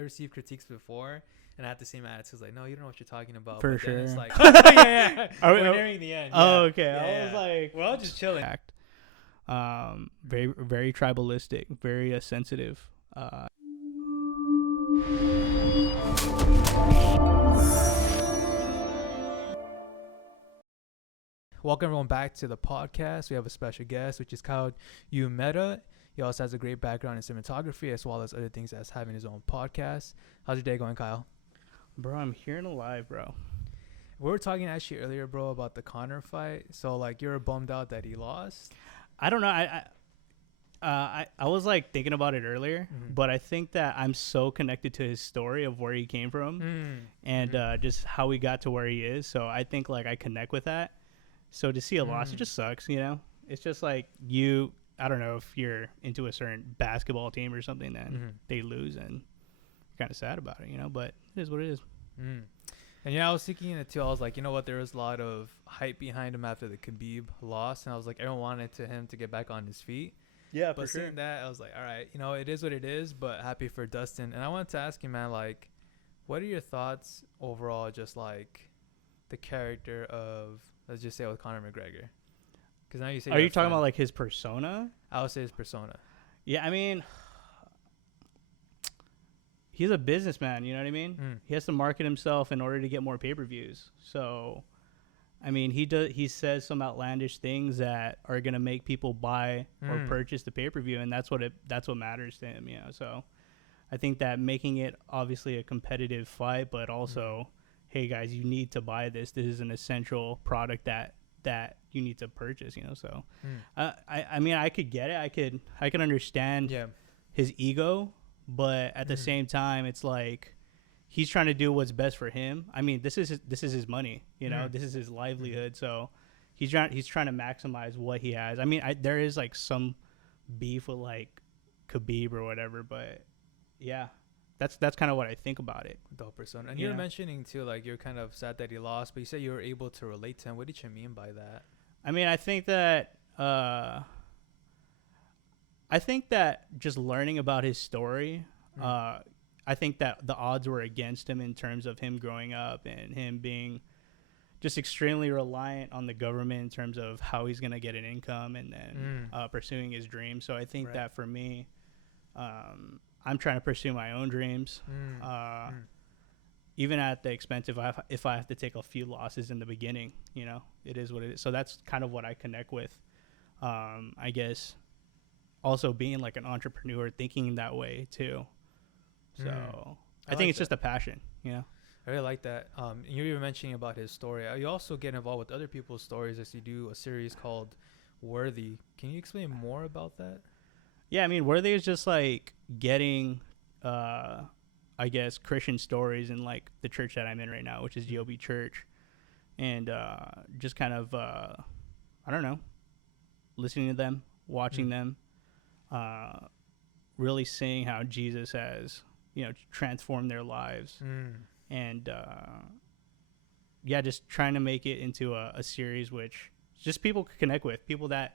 received critiques before, and I had the same attitude. Like, no, you don't know what you're talking about. For but sure. Then it's like, yeah. We're nearing the end. Oh, Yeah. okay. Yeah, I was like, we're all just chilling. Very, very tribalistic, very sensitive. Welcome everyone back to the podcast. We have a special guest, which is Kyle Umeda. He also has a great background in cinematography as well as other things as having his own podcast. How's your day going, Kyle? Bro, I'm here and alive, bro. We were talking actually earlier, bro, about the Conor fight. So like, you're bummed out that he lost? I don't know. I was like thinking about it earlier, but I think that I'm so connected to his story of where he came from and just how he got to where he is. So I think like I connect with that. So to see a loss, it just sucks, you know? It's just like I don't know if you're into a certain basketball team or something, then they lose and you're kind of sad about it, you know? But it is what it is. And yeah, I was thinking it too. I was like, you know what? There was a lot of hype behind him after the Khabib loss. And I was like, everyone wanted him to get back on his feet. Yeah, but seeing that, I was like, all right, you know, it is what it is, but happy for Dustin. And I wanted to ask you, man, like, what are your thoughts overall, just like the character of, let's just say, with Conor McGregor? Because now you say, are you talking about like his persona? I would say his persona. Yeah, I mean, he's a businessman, you know what I mean? He has to market himself in order to get more pay-per-views. So, I mean, he says some outlandish things that are going to make people buy or purchase the pay-per-view, and that's what matters to him, you know? So, I think that making it obviously a competitive fight, but also, hey guys, you need to buy this. This is an essential product that you need to purchase, you know? So, I mean, I could get it. I can understand his ego, but at the same time, it's like he's trying to do what's best for him. I mean, this is his money, you know. This is his livelihood. So he's trying to maximize what he has. I mean, there is like some beef with like Khabib or whatever, but yeah, that's kind of what I think about it. The whole persona. And you were mentioning too, like you're kind of sad that he lost, but you said you were able to relate to him. What did you mean by that? I mean, I think that just learning about his story, I think that the odds were against him in terms of him growing up and him being just extremely reliant on the government in terms of how he's going to get an income and then pursuing his dreams. So I think that for me, I'm trying to pursue my own dreams, even at the expense if I have to take a few losses in the beginning, you know, it is what it is. So that's kind of what I connect with, I guess. Also being like an entrepreneur, thinking that way too. So I think it's just a passion, you know. I really like that. You were mentioning about his story. You also get involved with other people's stories as you do a series called Worthy. Can you explain more about that? Yeah, I mean, Worthy is just like getting, I guess, Christian stories in like the church that I'm in right now, which is GOB Church, and just kind of, I don't know, listening to them, watching them, really seeing how Jesus has, you know, transformed their lives, and just trying to make it into a series which just people could connect with, people that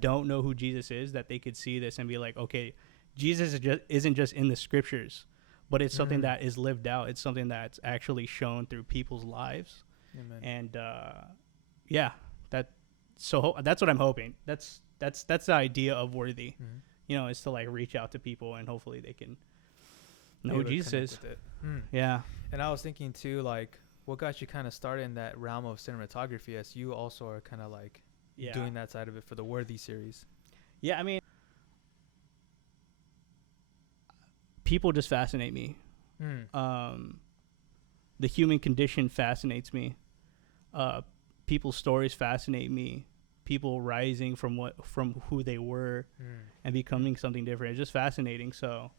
don't know who Jesus is, that they could see this and be like, okay, Jesus isn't just in the scriptures, but it's something that is lived out. It's something that's actually shown through people's lives. Amen. And that's what I'm hoping. That's the idea of Worthy. You know, is to like reach out to people and hopefully they can know who Jesus is. Yeah. And I was thinking too, like, what got you kind of started in that realm of cinematography, as you also are kind of like doing that side of it for the Worthy series? Yeah, I mean, people just fascinate me. The human condition fascinates me. People's stories fascinate me. People rising from who they were and becoming something different. It's just fascinating. So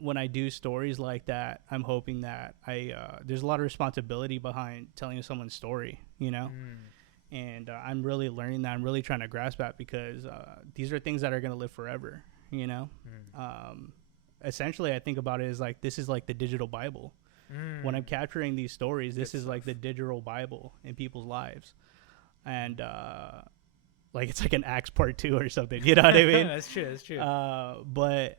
when I do stories like that, I'm hoping that there's a lot of responsibility behind telling someone's story, you know? And I'm really learning that. I'm really trying to grasp that because these are things that are going to live forever, you know? Essentially, I think about it as like, this is like the digital Bible. When I'm capturing these stories, this is like the digital Bible in people's lives. And like it's like an Acts Part 2 or something, you know what I mean? That's true. But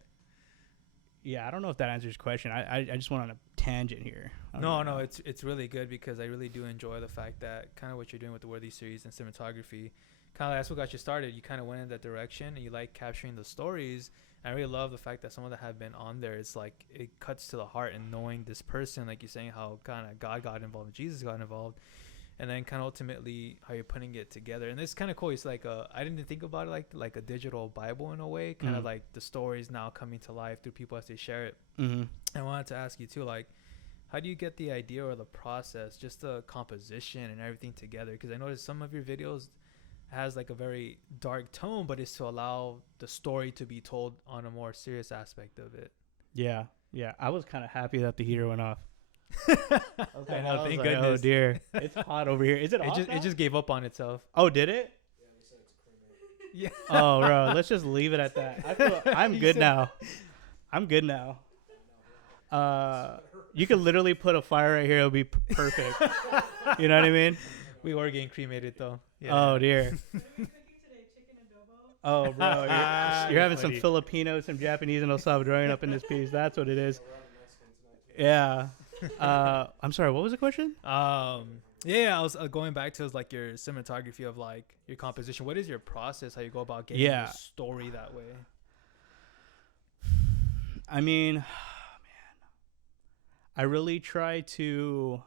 Yeah, I don't know if that answers your question. I just went on a tangent here. No, it's really good because I really do enjoy the fact that kind of what you're doing with the Worthy series and cinematography, kind of that's what got you started. You kind of went in that direction and you like capturing the stories. And I really love the fact that some of that have been on there. It's like it cuts to the heart and knowing this person, like you're saying, how kind of God got involved, Jesus got involved, and then kind of ultimately how you're putting it together. And it's kind of cool. It's like I didn't think about it like a digital Bible in a way, kind of like the stories now coming to life through people as they share it. I wanted to ask you too, like, how do you get the idea or the process, just the composition and everything together? Because I noticed some of your videos has like a very dark tone, but it's to allow the story to be told on a more serious aspect of it. Yeah. I was kind of happy that the heater went off. I know, thank goodness. Oh dear, it's hot over here. Is it off now? It just gave up on itself. Oh, did it? Yeah. Oh, bro, let's just leave it at that. I'm good now. I'm good now. You could literally put a fire right here. It'll be perfect. You know what I mean? We were getting cremated though. Yeah. Oh dear. Oh, bro, you're having some Filipino, some Japanese, and El Salvadorian up in this piece. That's what it is. Yeah. I'm sorry. What was the question? Yeah, I was going back to like your cinematography of like your composition. What is your process? How you go about getting the story that way? I mean, man, I really try to.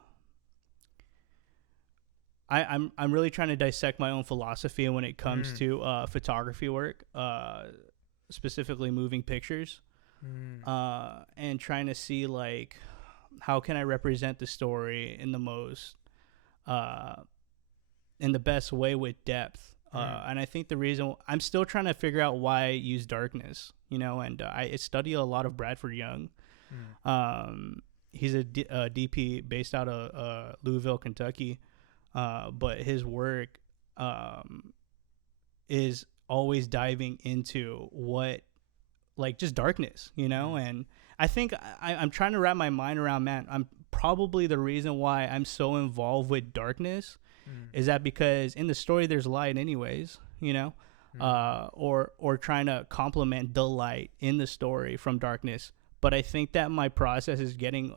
I'm really trying to dissect my own philosophy when it comes to photography work, specifically moving pictures, and trying to see like how can I represent the story in the most, in the best way with depth. And I think the reason I'm still trying to figure out why I use darkness, and I study a lot of Bradford Young. He's a DP based out of Louisville, Kentucky. But his work is always diving into what, like, just darkness, and I think I'm trying to wrap my mind around, man, I'm probably the reason why I'm so involved with darkness is that because in the story there's light anyways, or trying to complement the light in the story from darkness. But I think that my process is getting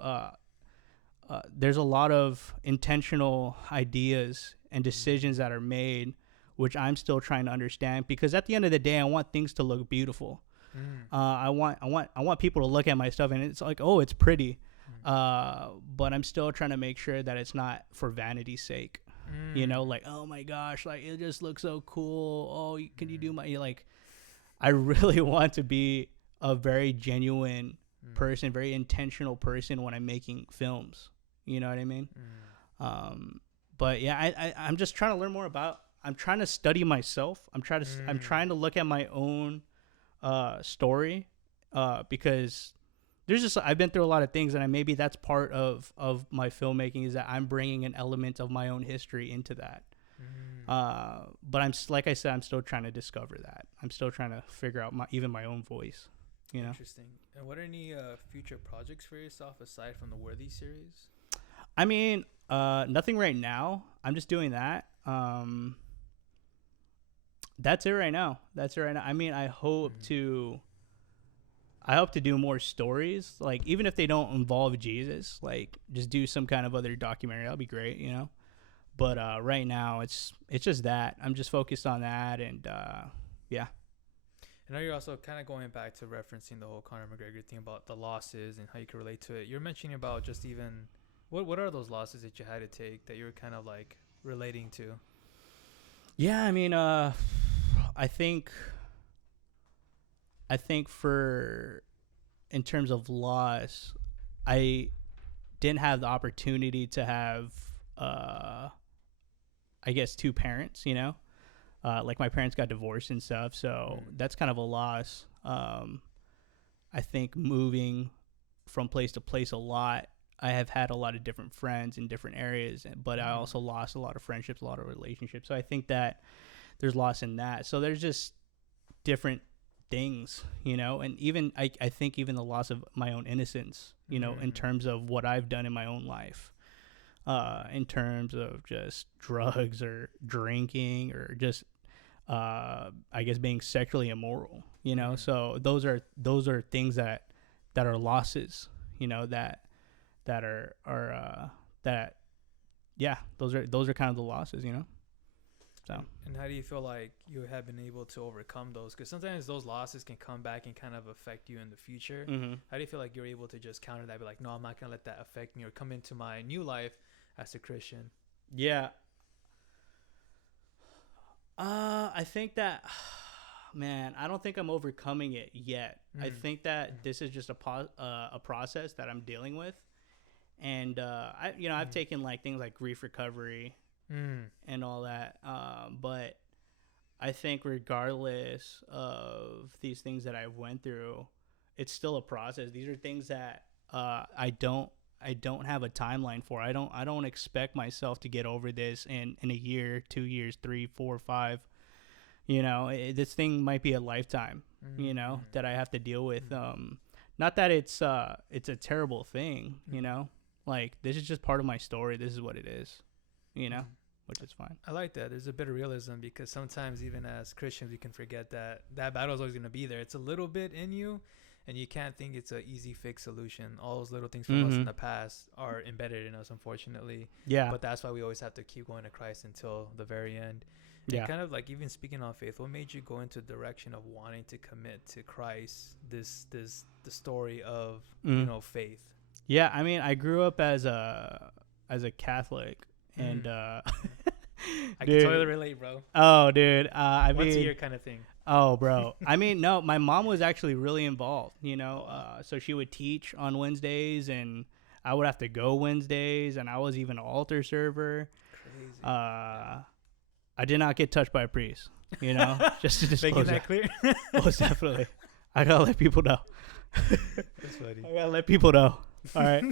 there's a lot of intentional ideas and decisions that are made, which I'm still trying to understand, because at the end of the day, I want things to look beautiful. I want people to look at my stuff and it's like, oh, it's pretty. But I'm still trying to make sure that it's not for vanity's sake. Like, oh my gosh, like it just looks so cool. Oh, can you do my, like, I really want to be a very genuine person, very intentional person when I'm making films. You know what I mean? But yeah, I'm just trying to learn more about. I'm trying to study myself. I'm trying to look at my own story, because I've been through a lot of things, and maybe that's part of my filmmaking, is that I'm bringing an element of my own history into that. But like I said, I'm still trying to discover that. I'm still trying to figure out my own voice. Interesting. And what are any future projects for yourself aside from the Worthy series? I mean, nothing right now. I'm just doing that. That's it right now. I mean, I hope to do more stories, like even if they don't involve Jesus, like just do some kind of other documentary. That'll be great, But right now, it's just that I'm just focused on that, and yeah. I know you're also kind of going back to referencing the whole Conor McGregor thing about the losses and how you can relate to it. You're mentioning about just even what are those losses that you had to take that you were kind of like relating to? Yeah, I mean, I think for in terms of loss, I didn't have the opportunity to have, I guess, two parents, like my parents got divorced and stuff. So that's kind of a loss. I think moving from place to place a lot, I have had a lot of different friends in different areas, but I also lost a lot of friendships, a lot of relationships. So I think that there's loss in that. So there's just different things, and even I think even the loss of my own innocence, in terms of what I've done in my own life, in terms of just drugs or drinking or just, I guess, being sexually immoral, So those are things that losses, you know, that that yeah, those are kind of the losses, you know. So and how do you feel like you have been able to overcome those? Because sometimes those losses can come back and kind of affect you in the future. How do you feel like you're able to just counter that, be like, no, I'm not gonna let that affect me, or come into my new life as a Christian? yeah, I think that, man, I don't think I'm overcoming it yet. I think that this is just a process that I'm dealing with, and I've taken like things like grief recovery and all that, but I think regardless of these things that I went through, it's still a process. These are things that I don't have a timeline for. I don't expect myself to get over this in a year, 2 years, 3, 4, 5. You know, this thing might be a lifetime, you know, that I have to deal with. Not that it's a terrible thing, you know, like this is just part of my story. This is what it is, you know, which is fine. I like that. There's a bit of realism, because sometimes even as Christians, we can forget that battle is always going to be there. It's a little bit in you, and you can't think it's an easy fix solution. All those little things from us in the past are embedded in us, unfortunately. Yeah. But that's why we always have to keep going to Christ until the very end. And kind of like, even speaking on faith, what made you go into the direction of wanting to commit to Christ, the story of, you know, faith? Yeah, I mean, I grew up as a Catholic, and I can totally relate, bro. Oh, dude, I Once mean, a year kind of thing. Oh, bro. I mean, no, my mom was actually really involved, you know. So she would teach on Wednesdays, and I would have to go Wednesdays, and I was even an altar server. Crazy. I did not get touched by a priest, you know, just to disclose Making that clear. Most definitely. I gotta let people know. That's funny. I gotta let people know. All right.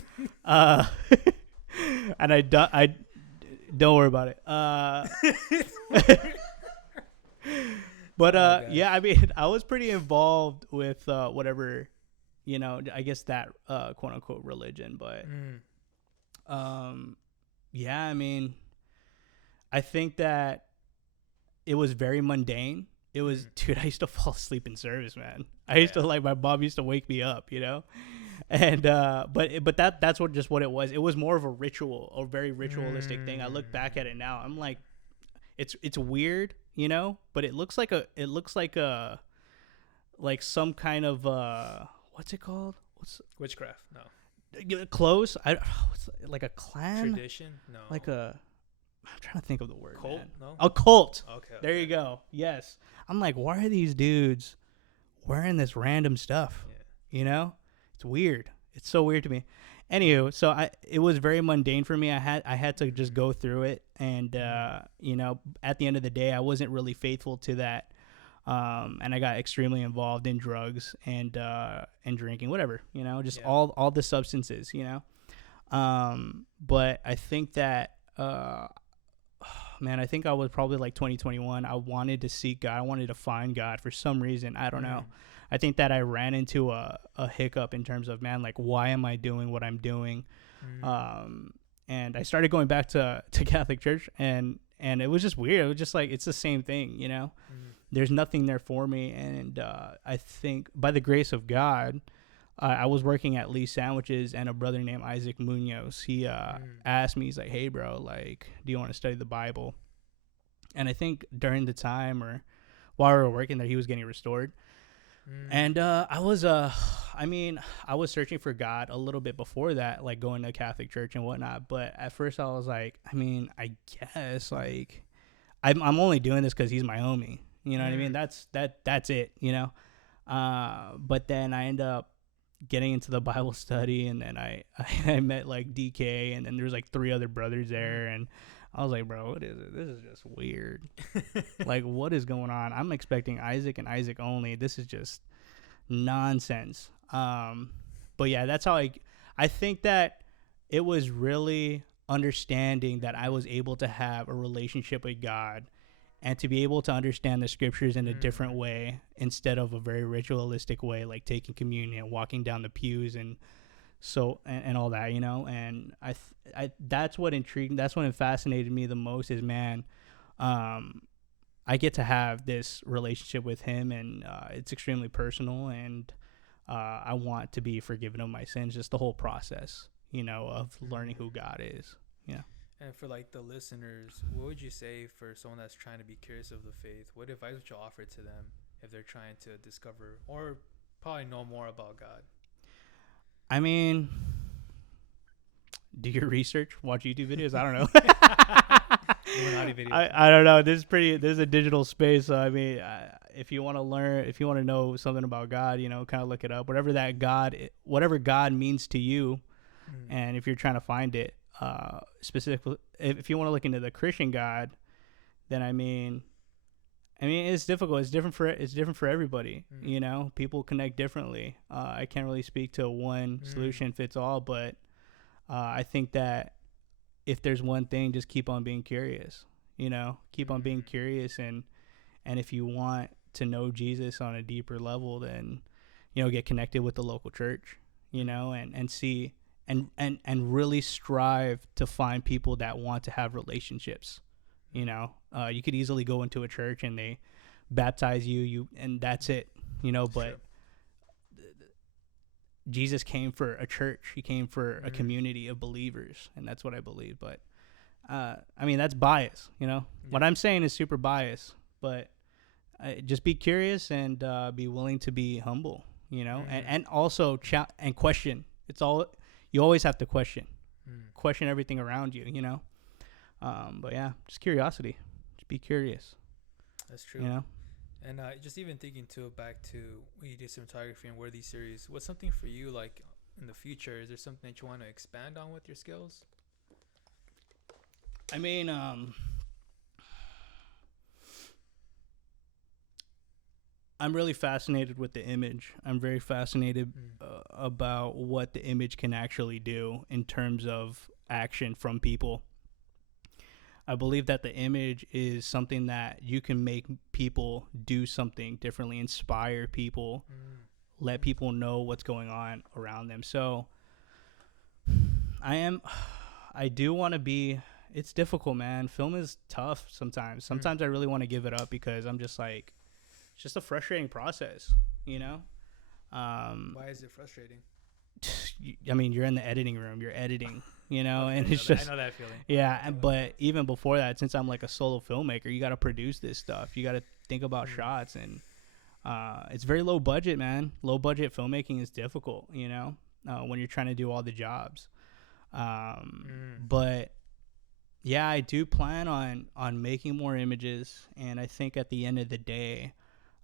And I don't worry about it. But yeah, I mean, I was pretty involved with whatever, you know, I guess that quote unquote religion. But yeah, I mean, I think that it was very mundane. It was, dude, I used to fall asleep in service, man. I used to, like, my mom used to wake me up, you know? And but that's what it was. It was more of a ritual, a very ritualistic thing. I look back at it now, I'm like, it's weird, you know, but it looks like some kind of what's it called? Witchcraft? No. Close. Like a clan? Tradition? No. Like I'm trying to think of the word. Cult? Man. No. A cult. Okay. There you go. Yes. I'm like, why are these dudes wearing this random stuff? Yeah. You know, it's weird. It's so weird to me. Anywho, so it was very mundane for me. I had to just go through it, and you know, at the end of the day, I wasn't really faithful to that, and I got extremely involved in drugs and drinking, whatever, you know, just all the substances, you know. But I think that man, I think I was probably like 2021. I wanted to seek God. I wanted to find God for some reason. I don't know. I think that I ran into a hiccup in terms of, man, like, why am I doing what I'm doing? And I started going back to Catholic Church, and it was just weird. It was just like, it's the same thing, you know? There's nothing there for me. And I think by the grace of God, I was working at Lee's Sandwiches, and a brother named Isaac Munoz, he asked me, he's like, hey, bro, like, do you want to study the Bible? And I think during the time or while we were working there, he was getting restored. And I was searching for God a little bit before that, like going to Catholic church and whatnot. But at first I was like, I mean, I guess, like, I'm only doing this because he's my homie. You know what I mean? That's it, you know? But then I end up getting into the Bible study, and then I met like DK, and then there's like 3 other brothers there, and I was like, bro, what is it? This is just weird. Like, what is going on? I'm expecting Isaac and Isaac only. This is just nonsense. But yeah, that's how I think that it was really understanding that I was able to have a relationship with God, and to be able to understand the scriptures in a different way instead of a very ritualistic way, like taking communion, walking down the pews, and all that, you know. And I that's what intrigued, that's what fascinated me the most is, man, I get to have this relationship with him, and it's extremely personal, and I want to be forgiven of my sins. Just the whole process, of learning who God is. Yeah. And for like the listeners, what would you say for someone that's trying to be curious of the faith? What advice would you offer to them if they're trying to discover or probably know more about God? I mean, do your research, watch YouTube videos. I don't know. I don't know. This is a digital space. So I mean, if you want to learn, if you want to know something about God, kind of look it up. Whatever God means to you, and if you're trying to find it, specifically, if you want to look into the Christian God, then I mean, it's difficult. It's different for everybody. People connect differently. I can't really speak to one solution fits all, but I think that if there's one thing, just keep on being curious. Keep on being curious, and if you want to know Jesus on a deeper level, then get connected with the local church. And see. And really strive to find people that want to have relationships. You could easily go into a church and they baptize you and that's it. But Jesus came for a church. He came for a community of believers, and that's what I believe. But that's bias. What I'm saying is super biased. But just be curious and be willing to be humble. And also and question. It's all. You always have to question everything around you, but yeah, just curiosity, just be curious. That's true. And just even thinking too, back to when you did cinematography and Worthy series, what's something for you like in the future? Is there something that you want to expand on with your skills? I mean, I'm really fascinated with the image. I'm very fascinated about what the image can actually do in terms of action from people. I believe that the image is something that you can make people do something differently, inspire people, let people know what's going on around them. So I do want to be, it's difficult, man. Film is tough sometimes. Sometimes I really want to give it up because I'm just like, it's just a frustrating process, Why is it frustrating? I mean, you're in the editing room, you're editing, and it's just, I know that feeling. Yeah. But even before that, since I'm like a solo filmmaker, you got to produce this stuff. You got to think about shots, and it's very low budget, man. Low budget filmmaking is difficult, when you're trying to do all the jobs. But yeah, I do plan on making more images. And I think at the end of the day,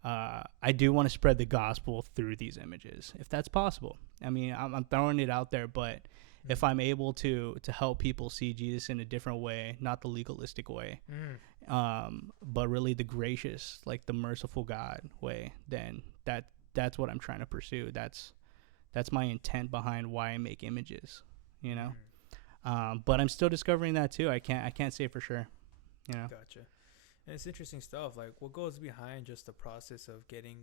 I do want to spread the gospel through these images, if that's possible. I mean, I'm throwing it out there, but if I'm able to help people see Jesus in a different way, not the legalistic way, but really the gracious, like the merciful God way, then that's what I'm trying to pursue. That's my intent behind why I make images, but I'm still discovering that too. I can't say for sure, Gotcha. And it's interesting stuff. Like, what goes behind just the process of getting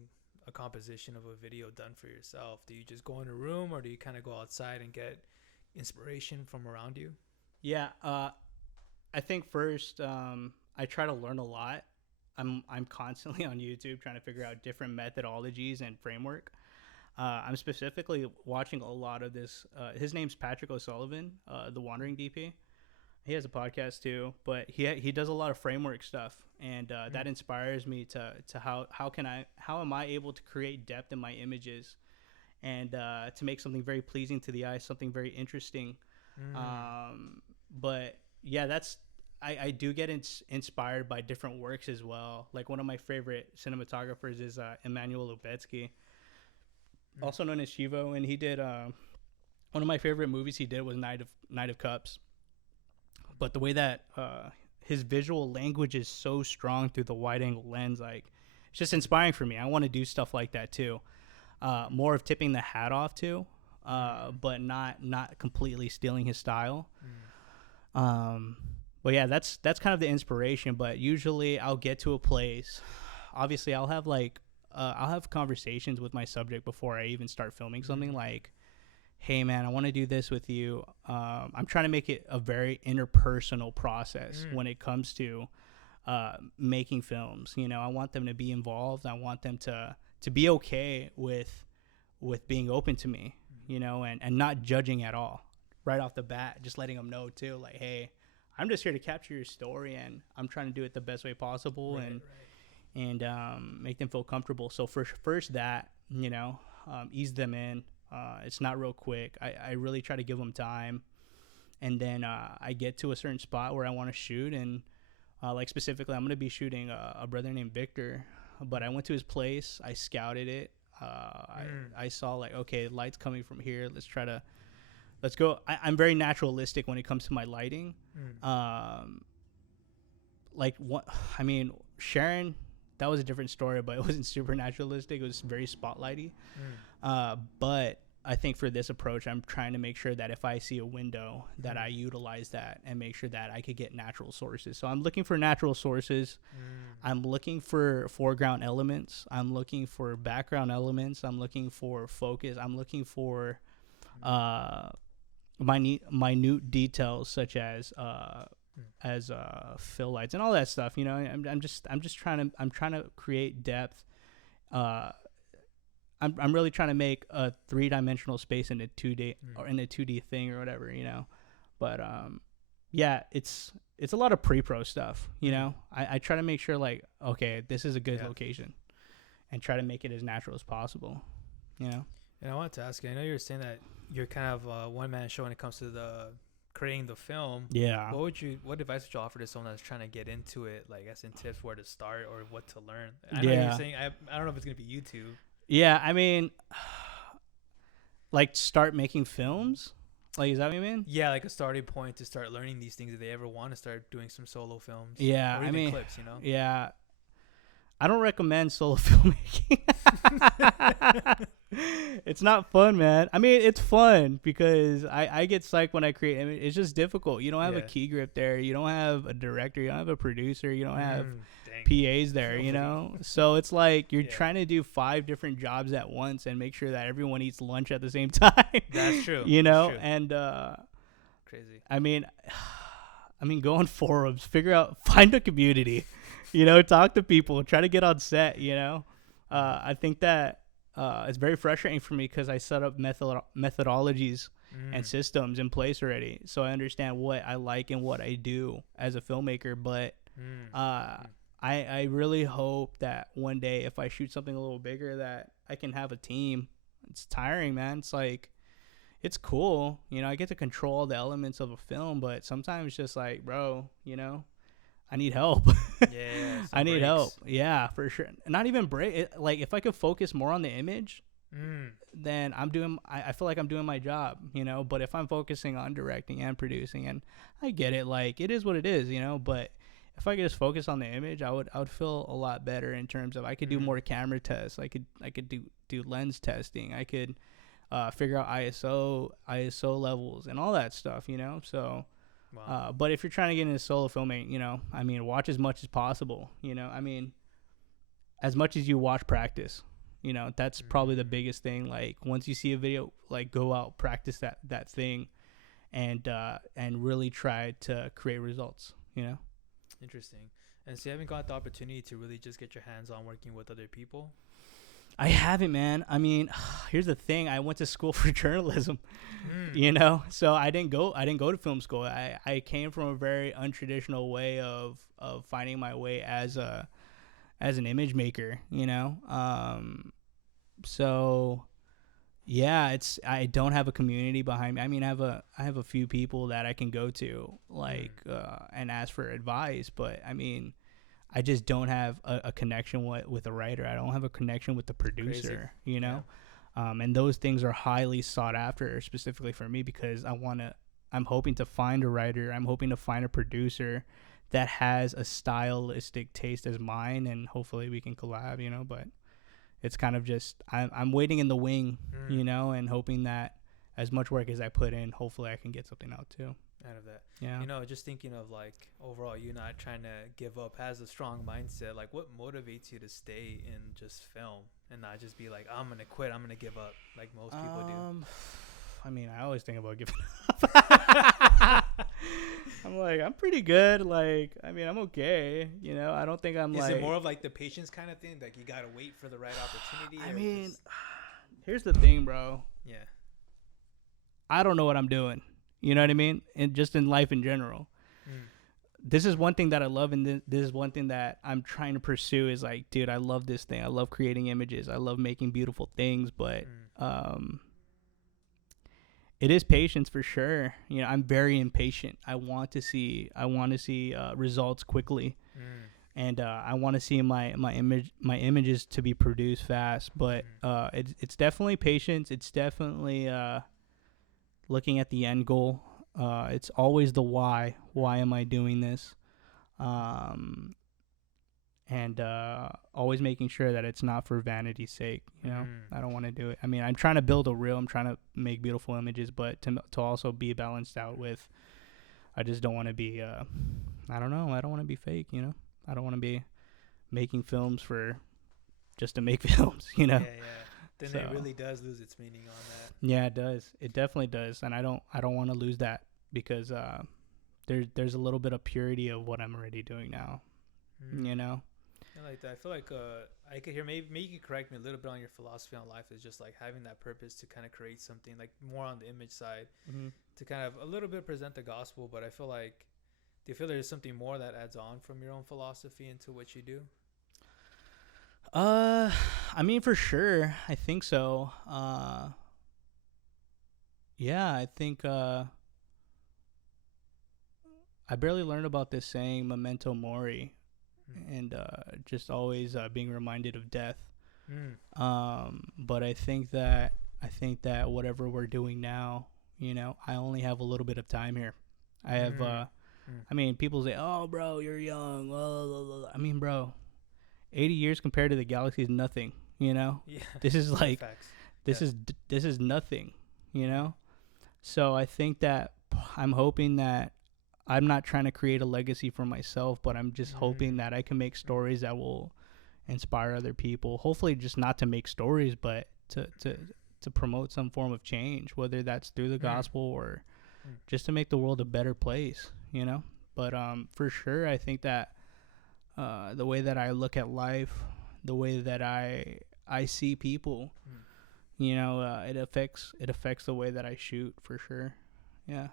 a composition of a video done for yourself? Do you just go in a room, or do you kind of go outside and get inspiration from around you? Yeah, I think first I try to learn a lot. I'm constantly on YouTube trying to figure out different methodologies and framework. I'm specifically watching a lot of this. His name's Patrick O'Sullivan, the Wandering DP. He has a podcast too, but he does a lot of framework stuff, and that inspires me to how am I able to create depth in my images, and to make something very pleasing to the eye, something very interesting. But yeah, I do get inspired by different works as well. Like one of my favorite cinematographers is Emmanuel Lubetsky, also known as Chivo, and he did one of my favorite movies he did was Night of Cups. But the way that his visual language is so strong through the wide angle lens, like it's just inspiring for me. I want to do stuff like that too. More of tipping the hat off to, but not completely stealing his style. But yeah, that's kind of the inspiration. But usually I'll get to a place. Obviously, I'll have conversations with my subject before I even start filming something. Like, hey man, I want to do this with you. I'm trying to make it a very interpersonal process when it comes to making films. I want them to be involved. I want them to be okay with with being open to me, you know, and not judging at all right off the bat, just letting them know too, like, hey, I'm just here to capture your story, and I'm trying to do it the best way possible, and make them feel comfortable. So first that, you know, ease them in. It's not real quick. I really try to give them time, and then I get to a certain spot where I want to shoot, and like specifically, I'm going to be shooting a brother named Victor, but I went to his place, I scouted it. I saw like, okay, light's coming from here. Let's go. I'm very naturalistic when it comes to my lighting. Like what, I mean, Sharon, that was a different story, but it wasn't super naturalistic. It was very spotlighty. But I think for this approach, I'm trying to make sure that if I see a window, that I utilize that and make sure that I could get natural sources. So I'm looking for natural sources. I'm looking for foreground elements. I'm looking for background elements. I'm looking for focus. I'm looking for minute details such as fill lights and all that stuff. You know, I'm just trying to create depth. I'm really trying to make a 3-dimensional space in a 2D or in a 2D thing or whatever, you know. But yeah, it's a lot of pre-pro stuff, you know. I try to make sure like, okay, this is a good location, and try to make it as natural as possible, you know. And I wanted to ask you, I know you were saying that you're kind of a one-man show when it comes to the creating the film. Yeah. What advice would you offer to someone that's trying to get into it, like as in tips where to start or what to learn? I know you're saying I don't know if it's gonna be YouTube. Yeah, I mean, like start making films? Like, is that what you mean? Yeah, like a starting point to start learning these things if they ever want to start doing some solo films. Yeah, or even clips, you know? Yeah. I don't recommend solo filmmaking. It's not fun, man. I mean, it's fun because I get psyched when I create. I mean, it's just difficult. You don't have a key grip there. You don't have a director. You don't have a producer. You don't have PAs there, you know? So it's like you're trying to do 5 different jobs at once and make sure that everyone eats lunch at the same time. That's true. You know? And crazy. I mean, go on forums, find a community, you know, talk to people, try to get on set, you know? I think that it's very frustrating for me because I set up methodologies and systems in place already. So I understand what I like and what I do as a filmmaker, but I really hope that one day if I shoot something a little bigger that I can have a team. It's tiring, man. It's like, it's cool. You know, I get to control the elements of a film, but sometimes just like, bro, you know, I need help. Yeah. I need help. Yeah, for sure. Not even break. Like if I could focus more on the image, then I feel like I'm doing my job, you know, but if I'm focusing on directing and producing, and I get it, like it is what it is, you know, but if I could just focus on the image, I would feel a lot better in terms of I could do more camera tests. I could do lens testing. I could figure out ISO levels and all that stuff, you know. So, but if you're trying to get into solo filming, you know, I mean, watch as much as possible. You know, I mean, as much as you watch, practice. You know, that's probably the biggest thing. Like once you see a video, like go out, practice that thing, and really try to create results. You know. Interesting. And so you haven't got the opportunity to really just get your hands on working with other people? I haven't, man. I mean, here's the thing. I went to school for journalism, you know, so I didn't go to film school. I came from a very untraditional way of finding my way as an image maker, you know? So yeah, I don't have a community behind me. I mean, I have a few people that I can go to, like, and ask for advice, but I mean, I just don't have a connection with a writer. I don't have a connection with the producer, you know? Yeah. And those things are highly sought after, specifically for me, because I'm hoping to find a writer. I'm hoping to find a producer that has a stylistic taste as mine, and hopefully we can collab, you know, but it's kind of just, I'm waiting in the wing, you know, and hoping that as much work as I put in, hopefully I can get something out too. Out of that. Yeah. You know, just thinking of like overall you not trying to give up, has a strong mindset. Like what motivates you to stay in just film and not just be like, I'm going to quit, I'm going to give up like most people do? I mean, I always think about giving up. I'm like, I'm pretty good. Like, I mean, I'm okay. You know, I don't think I'm Is like. it more of like the patience kind of thing? Like you got to wait for the right opportunity? I mean, Here's the thing, bro. Yeah. I don't know what I'm doing. You know what I mean? And just in life in general. This is one thing that I love, and this is one thing that I'm trying to pursue is like, dude, I love this thing. I love creating images. I love making beautiful things, but it is patience for sure. You know, I'm very impatient. I want to see results quickly, and I want to see my images to be produced fast. But it's definitely patience. It's definitely looking at the end goal. It's always the why. Why am I doing this? And always making sure that it's not for vanity's sake. You know, I don't want to do it. I mean, I'm trying to build a reel. I'm trying to make beautiful images, but to also be balanced out with, I just don't want to be, I don't know. I don't want to be fake, you know? I don't want to be making films for just to make films, you know? Yeah. Then it really does lose its meaning on that. Yeah, it does. It definitely does. And I don't want to lose that because there's a little bit of purity of what I'm already doing now. You know? I like that. I feel like I could hear, maybe you can correct me a little bit on your philosophy on life, is just like having that purpose to kind of create something like more on the image side to kind of a little bit present the gospel. But I feel like, do you feel there's something more that adds on from your own philosophy into what you do? I mean, for sure. I think so. Yeah, I think I barely learned about this saying, memento mori, and just always being reminded of death. But I think that whatever we're doing now, you know, I only have a little bit of time here. I have I mean, people say, "Oh, bro, you're young." Blah, blah, blah. I mean, bro, 80 years compared to the galaxy is nothing, you know? Yeah. This is like Facts. this is nothing, you know? So I think that I'm hoping that I'm not trying to create a legacy for myself, but I'm just hoping that I can make stories that will inspire other people. Hopefully just not to make stories, but to promote some form of change, whether that's through the gospel or just to make the world a better place, you know? But for sure, I think that the way that I look at life, the way that I see people, you know, it affects the way that I shoot for sure. Yeah.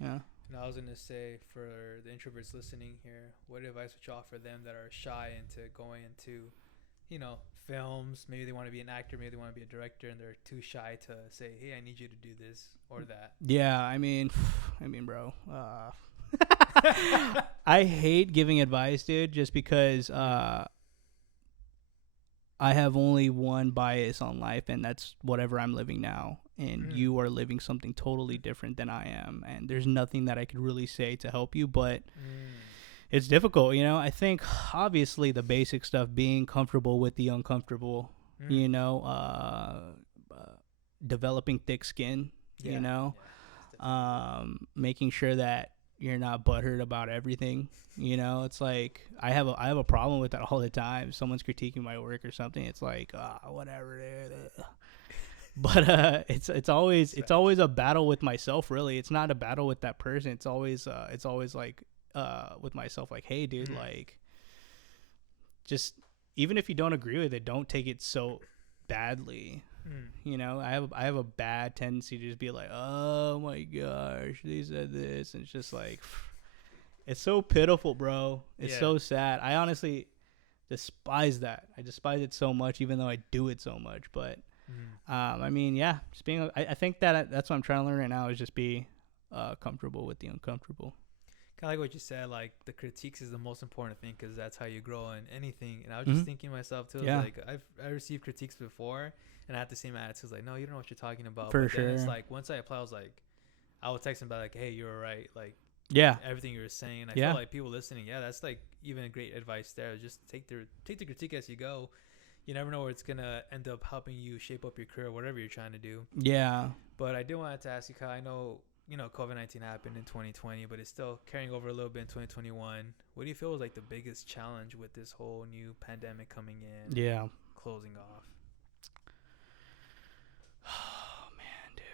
Yeah. And I was going to say, for the introverts listening here, what advice would you offer them that are shy into going into, you know, films? Maybe they want to be an actor, maybe they want to be a director, and they're too shy to say, hey, I need you to do this or that. Yeah, I mean, bro, I hate giving advice, dude, just because I have only one bias on life, and that's whatever I'm living now. And you are living something totally different than I am. And there's nothing that I could really say to help you, but it's difficult, you know? I think, obviously, the basic stuff, being comfortable with the uncomfortable, you know, developing thick skin, you know, making sure that you're not butthurt about everything. You know, it's like I have a problem with that all the time. If someone's critiquing my work or something, it's like, whatever, dude. But it's always a battle with myself, really. It's not a battle with that person. It's always like with myself, like, hey, dude, like, just even if you don't agree with it, don't take it so badly. You know, I have a bad tendency to just be like, oh my gosh, they said this, and it's just like, it's so pitiful, bro. It's so sad. I honestly despise that. I despise it so much, even though I do it so much. But I mean, yeah, just being. I think that's what I'm trying to learn right now, is just be comfortable with the uncomfortable. Kind of like what you said, like the critiques is the most important thing, because that's how you grow in anything. And I was just thinking myself too, like I received critiques before, and I had the same attitude, like, no, you don't know what you're talking about. For but sure. Then it's like, once I apply, I was like, I would text them back, like, hey, you were right, like, everything you were saying. And I feel like people listening, that's like even a great advice there. Just take the critique as you go. You never know where it's gonna end up helping you shape up your career, whatever you're trying to do. Yeah. But I do want to ask you, Kyle, I know, you know, COVID-19 happened in 2020, but it's still carrying over a little bit in 2021. What do you feel was like the biggest challenge with this whole new pandemic coming in? Yeah. Closing off. Oh man, dude.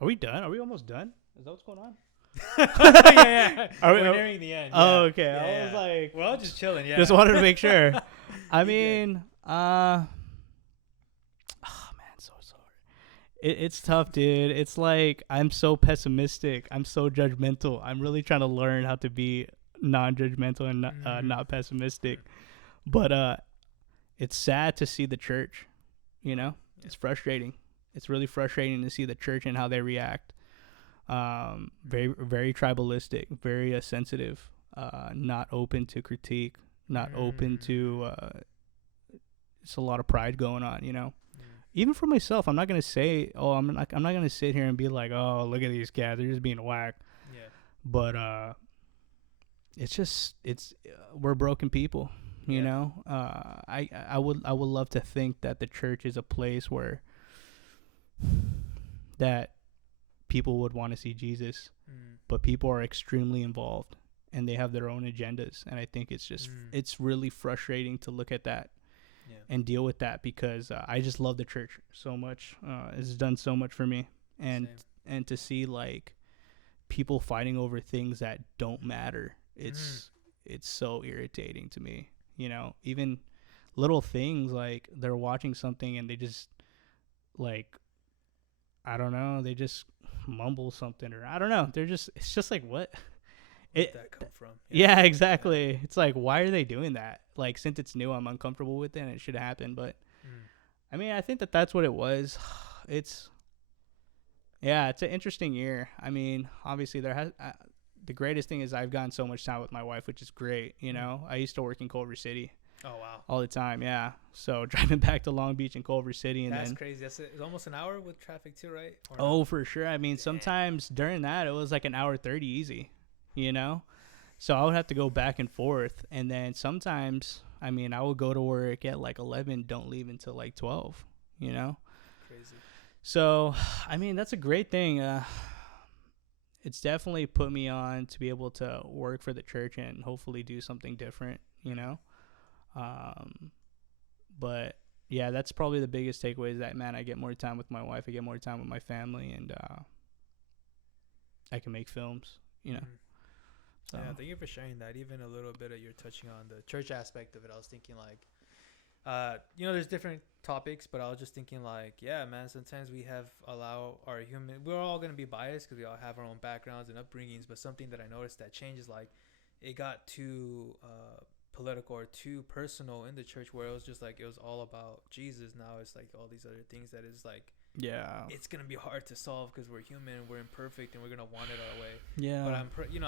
Are we done? Are we almost done? Is that what's going on? Yeah. We're nearing the end. Oh, okay. Yeah, I was like, we're all just chilling. Yeah. Just wanted to make sure. I You good? mean, oh man, so sorry. It's tough, dude. It's like I'm so pessimistic. I'm so judgmental. I'm really trying to learn how to be non-judgmental and Mm. not pessimistic. But it's sad to see the church. You know, Yeah. it's frustrating. It's really frustrating to see the church and how they react. Very very tribalistic, very sensitive, not open to critique, not open to. It's a lot of pride going on. You know, Mm. even for myself, I'm not gonna say, oh, I'm not gonna sit here and be like, oh, look at these cats, they're just being whack. Yeah. But it's just we're broken people. You Yeah. know, I would love to think that the church is a place where that people would want to see Jesus, Mm. but people are extremely involved and they have their own agendas. And I think Mm. it's really frustrating to look at that Yeah. and deal with that because I just love the church so much. It's done so much for me, and Same. to see like people fighting over things that don't matter, Mm. it's so irritating to me. You know, even little things like they're watching something and they just like I don't know, they just mumble something or I don't know. They're just it's just like what Where'd it. that come from? Yeah. Yeah, Yeah. exactly. It's like why are they doing that? Like since it's new, I'm uncomfortable with it and it should happen. But Mm. I mean, I think that that's what it was. It's yeah, it's an interesting year. I mean, obviously there has the greatest thing is I've gotten so much time with my wife, which is great. You Mm. know, I used to work in Culver City Oh wow. all the time. Yeah, so driving back to Long Beach and Culver City, and That's then crazy. It's almost an hour with traffic too, right? Or no? oh, for sure. I mean, Damn. sometimes during that it was like an hour 30 easy. You know, so I would have to go back and forth, and then sometimes I mean I would go to work at like 11, don't leave until like 12. You know, Crazy. so I mean that's a great thing. It's definitely put me on to be able to work for the church and hopefully do something different, you Mm. know. Um, but yeah, that's probably the biggest takeaway is that man, I get more time with my wife, I get more time with my family, and I can make films, you know. Mm. So Yeah. Thank you for sharing that. Even a little bit of you're touching on the church aspect of it. I was thinking like, there's different topics, but I was just thinking like, yeah, man. Sometimes we have allow our human. We're all gonna be biased because we all have our own backgrounds and upbringings. But something that I noticed that changes like, it got too political or too personal in the church where it was just like it was all about Jesus. Now it's like all these other things that is like yeah, it's gonna be hard to solve because we're human, we're imperfect, and we're gonna want it our way. But yeah,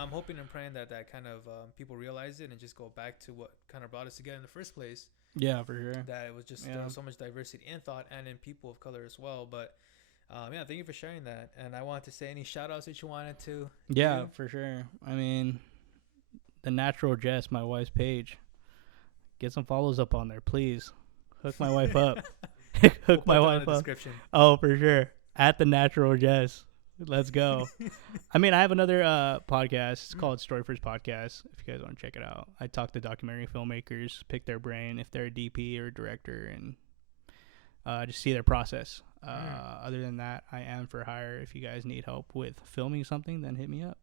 I'm hoping and praying that kind of people realize it and just go back to what kind of brought us together in the first place. yeah, for sure. That it was just there Yeah, was so much diversity in thought and in people of color as well. But yeah, thank you for sharing that. And I wanted to say any shout outs that you wanted to yeah, do. for sure. I mean, the Natural Jess, my wife's page. Get some follows up on there, please. Hook my wife up. We'll Hook my put that in wife the up. description. Oh, for sure. At the Natural Jess. Let's go. I mean, I have another podcast. It's called Story First Podcast. If you guys want to check it out, I talk to documentary filmmakers, pick their brain if they're a DP or a director, and just see their process. Other than that, I am for hire. If you guys need help with filming something, then hit me up.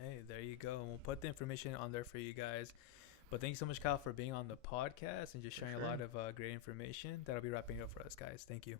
Hey, there you go. And we'll put the information on there for you guys. But thank you so much, Kyle, for being on the podcast and just For sharing a sure. lot of great information. That'll be wrapping it up for us, guys. Thank you.